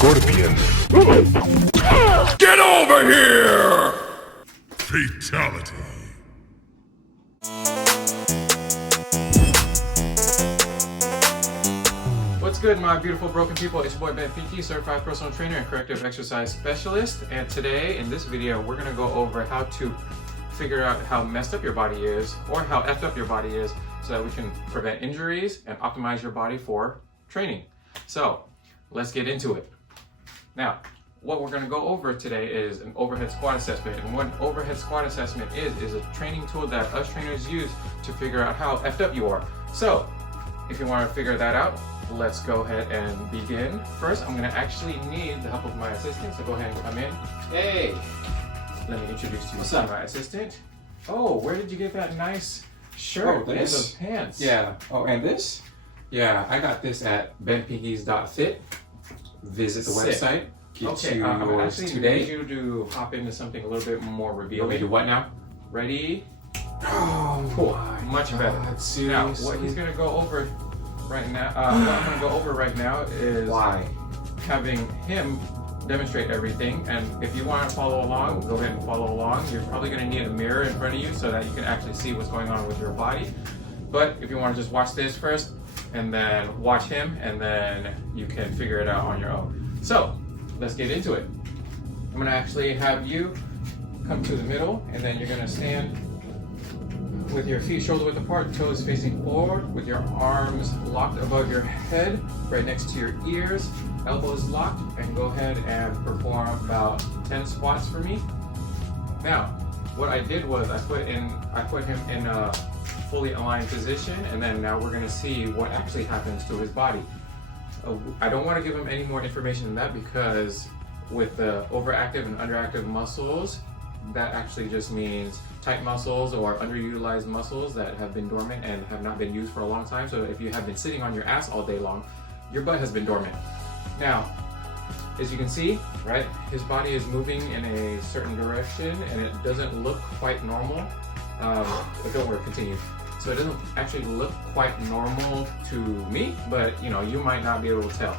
Scorpion. Get over here! Fatality. What's good, my beautiful broken people? It's your boy Bentpinkeez, certified personal trainer and corrective exercise specialist. And today, in this video, we're gonna go over how to figure out how messed up your body is or how effed up your body is so that we can prevent injuries and optimize your body for training. So let's get into it. Now, what we're gonna go over today is an overhead squat assessment. And what an overhead squat assessment is a training tool that us trainers use to figure out how effed up you are. So if you wanna figure that out, let's go ahead and begin. First, I'm gonna actually need the help of my assistant, so go ahead and come in. Hey, let me introduce you to my assistant. Oh, where did you get that nice shirt and those pants? Yeah. Oh, and this? Yeah, I got this at bentpinkeez.fit. Visit the website. Okay, I'm actually need you to hop into something a little bit more revealing. Do what now? Ready? Oh, cool. Much better. Seriously? Now, what he's gonna go over right now, what I'm gonna go over right now is having him demonstrate everything. And if you want to follow along, go ahead and follow along. You're probably gonna need a mirror in front of you so that you can actually see what's going on with your body. But if you want to just watch this first and then watch him, and then you can figure it out on your own. So let's get into it. I'm gonna actually have you come to the middle, and then you're gonna stand with your feet shoulder width apart, toes facing forward, with your arms locked above your head, right next to your ears, elbows locked, and go ahead and perform about 10 squats for me. Now, what I did was I put him in a fully aligned position, and then now we're gonna see what actually happens to his body. I don't want to give him any more information than that, because with the overactive and underactive muscles, that actually just means tight muscles or underutilized muscles that have been dormant and have not been used for a long time. So if you have been sitting on your ass all day long, your butt has been dormant. Now, as you can see, right, his body is moving in a certain direction and it doesn't look quite normal. But don't worry, continue. So it doesn't actually look quite normal to me, but you might not be able to tell.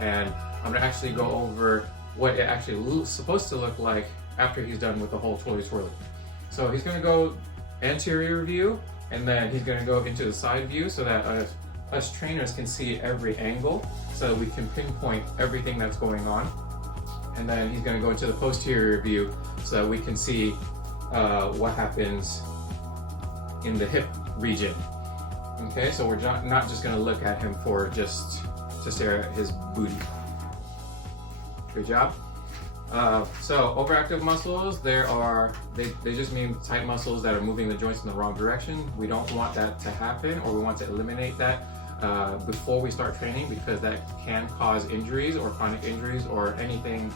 And I'm gonna actually go over what it actually supposed to look like after he's done with the whole twirly. So he's gonna go anterior view, and then he's gonna go into the side view so that us trainers can see every angle, so we can pinpoint everything that's going on. And then he's gonna go into the posterior view so that we can see what happens in the hip region. Okay, so we're not just gonna look at him for just to stare at his booty. Good job. So overactive muscles, they just mean tight muscles that are moving the joints in the wrong direction. We don't want that to happen, or we want to eliminate that before we start training, because that can cause injuries or chronic injuries or anything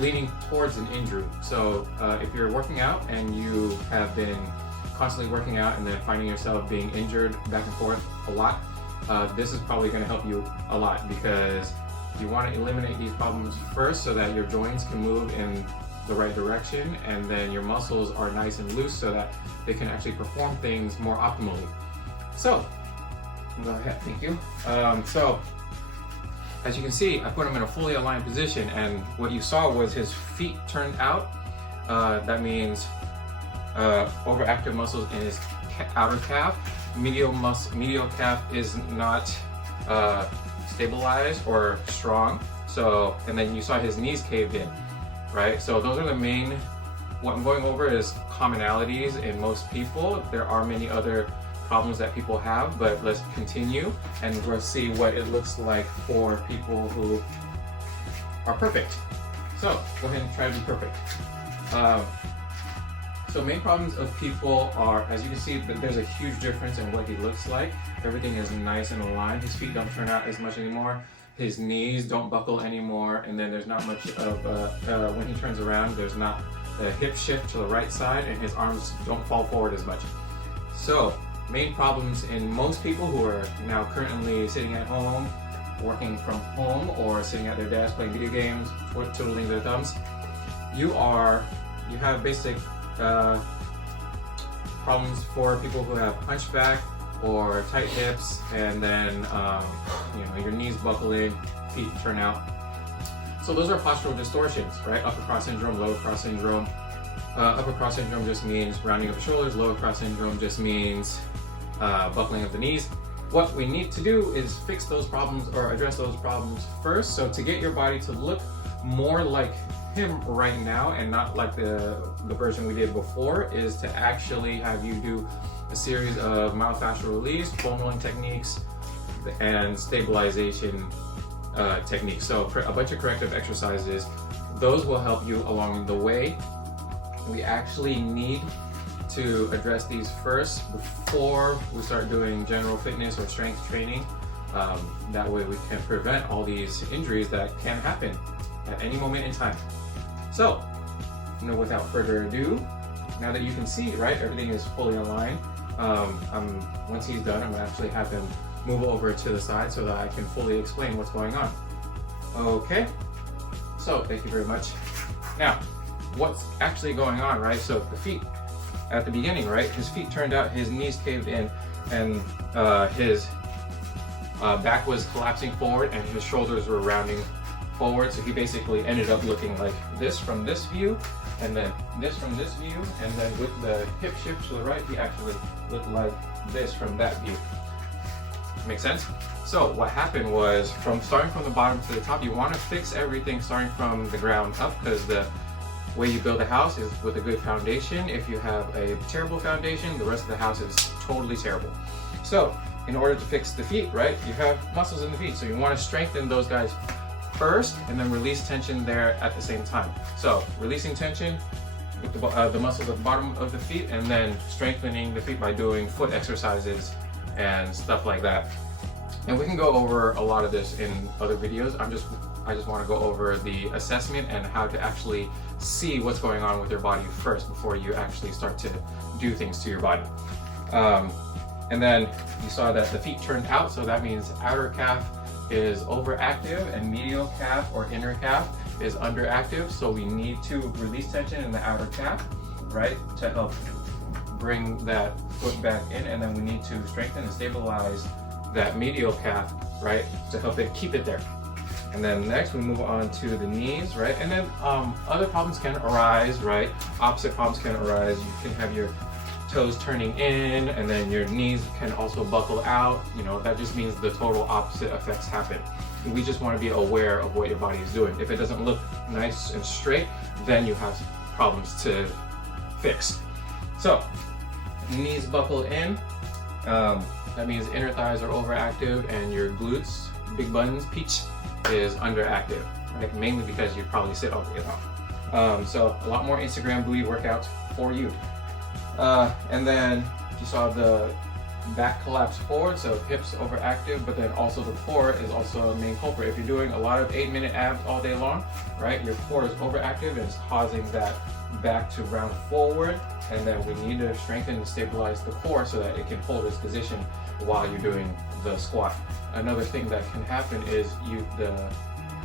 leaning towards an injury. So if you're working out and you have been constantly working out and then finding yourself being injured back and forth a lot, this is probably going to help you a lot, because you want to eliminate these problems first so that your joints can move in the right direction, and then your muscles are nice and loose so that they can actually perform things more optimally. So, go ahead, thank you. So, as you can see, I put him in a fully aligned position, and what you saw was his feet turned out. That means overactive muscles in his outer calf. Medial calf is not stabilized or strong. So, and then you saw his knees caved in, right? So those are the main, what I'm going over is commonalities in most people. There are many other problems that people have, but let's continue and we'll see what it looks like for people who are perfect. So go ahead and try to be perfect. So main problems of people are, as you can see, there's a huge difference in what he looks like. Everything is nice and aligned. His feet don't turn out as much anymore. His knees don't buckle anymore. And then there's not much of, when he turns around, there's not the hip shift to the right side, and his arms don't fall forward as much. So main problems in most people who are now currently sitting at home, working from home, or sitting at their desk playing video games, twiddling their thumbs, you have basic problems for people who have hunchback or tight hips, and then your knees buckle in, feet turn out. So those are postural distortions, right? Upper cross syndrome, lower cross syndrome. Upper cross syndrome just means rounding of the shoulders. Lower cross syndrome just means buckling of the knees. What we need to do is fix those problems or address those problems first. So to get your body to look more like him right now and not like the version we did before is to actually have you do a series of myofascial release, bone rolling techniques, and stabilization techniques. So a bunch of corrective exercises. Those will help you along the way. We actually need to address these first before we start doing general fitness or strength training. That way we can prevent all these injuries that can happen at any moment in time. So, without further ado, now that you can see, right, everything is fully aligned. Once he's done, I'm gonna actually have him move over to the side so that I can fully explain what's going on. Okay, so thank you very much. Now, what's actually going on, right? So the feet, at the beginning, right, his feet turned out, his knees caved in, and his back was collapsing forward and his shoulders were rounding forward. So he basically ended up looking like this from this view, and then this from this view, and then with the hip shift to the right, he actually looked like this from that view. Make sense? So what happened was, starting from the bottom to the top, you want to fix everything starting from the ground up, because the way you build a house is with a good foundation. If you have a terrible foundation, the rest of the house is totally terrible. So in order to fix the feet, right, you have muscles in the feet, so you want to strengthen those guys first and then release tension there at the same time. So releasing tension with the muscles at the bottom of the feet, and then strengthening the feet by doing foot exercises and stuff like that. And we can go over a lot of this in other videos. I just want to go over the assessment and how to actually see what's going on with your body first before you actually start to do things to your body. And then you saw that the feet turned out, so that means outer calf is overactive and medial calf or inner calf is underactive. So we need to release tension in the outer calf, right, to help bring that foot back in, and then we need to strengthen and stabilize that medial calf, right, to help it keep it there. And then next we move on to the knees, right, and then other problems can arise, right, opposite problems can arise. You can have your toes turning in, and then your knees can also buckle out. That just means the total opposite effects happen. We just want to be aware of what your body is doing. If it doesn't look nice and straight, then you have problems to fix. So knees buckle in, that means inner thighs are overactive and your glutes, big buns, peach, is underactive, right? Mainly because you probably sit all day long. So a lot more Instagram booty workouts for you. And then you saw the back collapse forward, so hips overactive, but then also the core is also a main culprit. If you're doing a lot of 8-minute abs all day long, right, your core is overactive and it's causing that back to round forward, and then we need to strengthen and stabilize the core so that it can hold its position while you're doing the squat. Another thing that can happen is the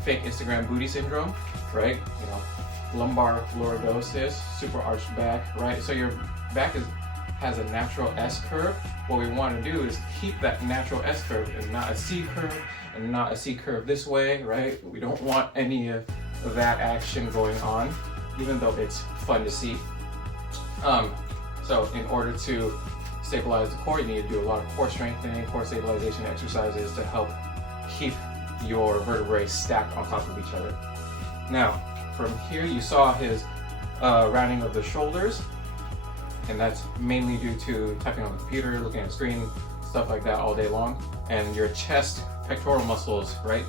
fake Instagram booty syndrome, right? Lumbar lordosis, super arched back, right? So your back has a natural S curve. What we want to do is keep that natural S curve and not a C curve, and not a C curve this way, right? We don't want any of that action going on, even though it's fun to see. So in order to stabilize the core, you need to do a lot of core strengthening, core stabilization exercises to help keep your vertebrae stacked on top of each other. Now, from here you saw his rounding of the shoulders, and that's mainly due to typing on the computer, looking at the screen, stuff like that all day long. And your chest pectoral muscles, right?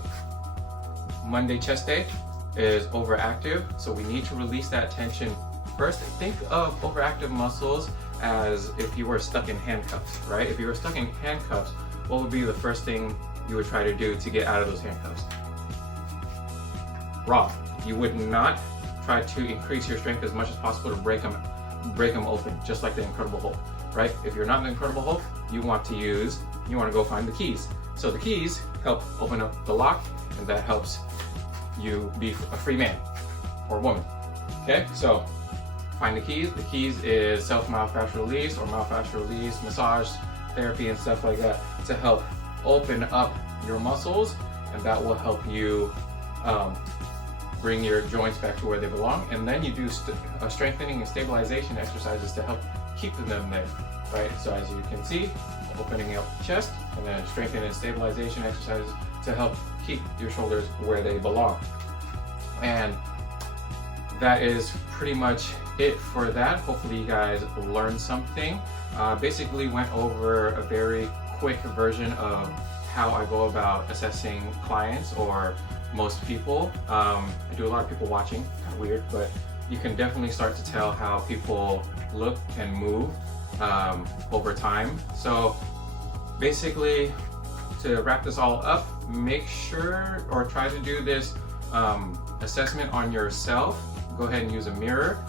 Monday chest day is overactive, so we need to release that tension first. Think of overactive muscles as if you were stuck in handcuffs, right? If you were stuck in handcuffs, what would be the first thing you would try to do to get out of those handcuffs? Wrong. You would not try to increase your strength as much as possible to break them open, just like the Incredible Hulk, right? If you're not the Incredible Hulk, you want to go find the keys. So the keys help open up the lock, and that helps you be a free man or woman. Okay, so find the keys. The keys is self-myofascial release or myofascial release, massage therapy and stuff like that to help open up your muscles, and that will help you bring your joints back to where they belong, and then you do strengthening and stabilization exercises to help keep them there, right? So as you can see, opening up the chest, and then strengthening and stabilization exercises to help keep your shoulders where they belong. And that is pretty much it for that. Hopefully you guys learned something. Basically went over a very quick version of how I go about assessing clients or most people. I do a lot of people watching, kind of weird, but you can definitely start to tell how people look and move over time. So basically, to wrap this all up, make sure or try to do this assessment on yourself. Go ahead and use a mirror.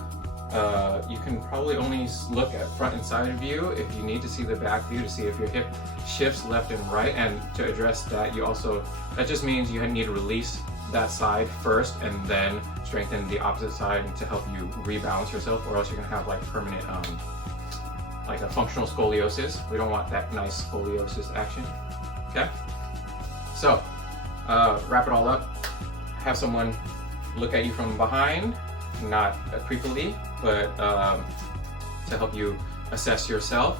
You can probably only look at front and side view. If you need to see the back view to see if your hip shifts left and right, and to address that, that just means you need to release that side first and then strengthen the opposite side to help you rebalance yourself, or else you're gonna have like permanent, like a functional scoliosis. We don't want that nice scoliosis action, okay? So, wrap it all up. Have someone look at you from behind, not creepily, but to help you assess yourself.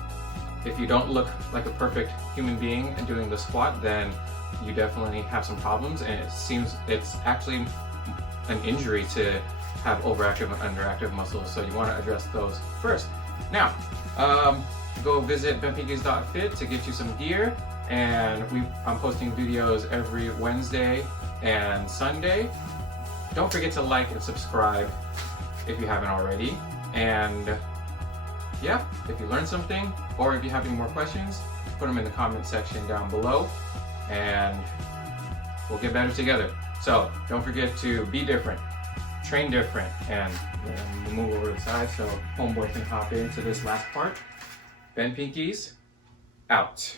If you don't look like a perfect human being and doing the squat, then you definitely have some problems, and it seems it's actually an injury to have overactive and underactive muscles, so you want to address those first. Now, go visit Bentpinkeez.fit to get you some gear, and I'm posting videos every Wednesday and Sunday. Don't forget to like and subscribe if you haven't already. And yeah, if you learned something or if you have any more questions, put them in the comment section down below and we'll get better together. So don't forget to be different, train different, and we'll move over to the side so homeboy can hop into this last part. Bentpinkeez, out.